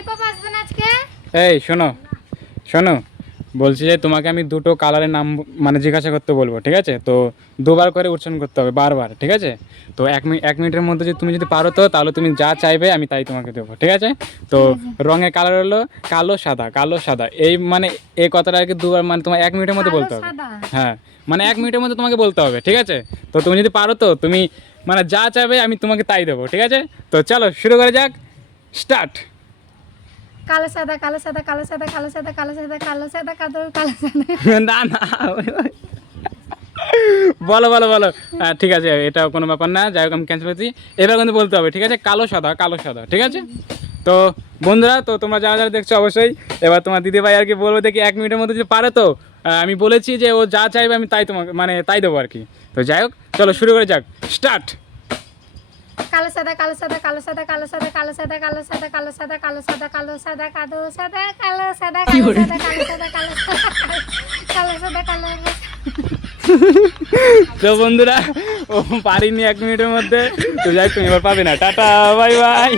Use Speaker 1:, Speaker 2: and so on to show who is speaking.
Speaker 1: Lollipop আসবে না আজকে?
Speaker 2: এই শোনো শোনো বলছি যে তোমাকে আমি দুটো কালারের নাম মানে জিজ্ঞাসা করতে বলব ঠিক আছে? তো দুবার করে উচ্চারণ করতে হবে বারবার ঠিক আছে? তো এক মিনিট এক মিনিটের মধ্যে যদি তুমি যদি পারো তো তাহলে তুমি যা চাইবে আমি তাই তোমাকে দেবো ঠিক আছে? তো রঙের কালার হলো কালো সাদা কালো সাদা। এই মানে এই কথাটা আর কি দুবার মানে তোমার এক মিনিটের মধ্যে বলতে হবে। হ্যাঁ মানে এক মিনিটের মধ্যে তোমাকে বলতে হবে ঠিক আছে? তো তুমি যদি পারো তো তুমি মানে যা চাইবে আমি তোমাকে তাই দেবো ঠিক আছে? তো চলো শুরু করে যাক স্টার্ট
Speaker 1: কালো সাদা কালো সাদা কালো সাদা কালো সাদা কালো সাদা কালো সাদা, কালো কালো সাদা।
Speaker 2: না না। বলো বলো বলো। ঠিক আছে এটা কোনো ব্যাপার না, যাই হোক, আমি ক্যান্সেল করছি। এবার কিন্তু বলতে হবে, ঠিক আছে? কালো সাদা কালো সাদা, ঠিক আছে? তো বন্ধুরা, তো তোমরা যারা যারা দেখছ, অবশ্যই এবার তোমার দিদি ভাই আর কি বলব দেখি এক মিনিটের মধ্যে যদি পারে তো। আমি বলেছি যে ও যা চাইবে, আমি তাই তোমাকে মানে তাই দেবো আর কি। তো যাই হোক, চলো, শুরু করে যাক। স্টার্ট
Speaker 1: কালো সাদা কালো সাদা কালো সাদা কালো সাদা কালো সাদা কালো সাদা কালো সাদা কালো সাদা কালো সাদা কালো সাদা কালো সাদা কালো সাদা কালো সাদা কালো সাদা কালো সাদা কালো
Speaker 2: তো বন্ধুরা ও পারিনি এক মিনিটের মধ্যে তো যাই তুমি এবার পাবে না টাটা বাই বাই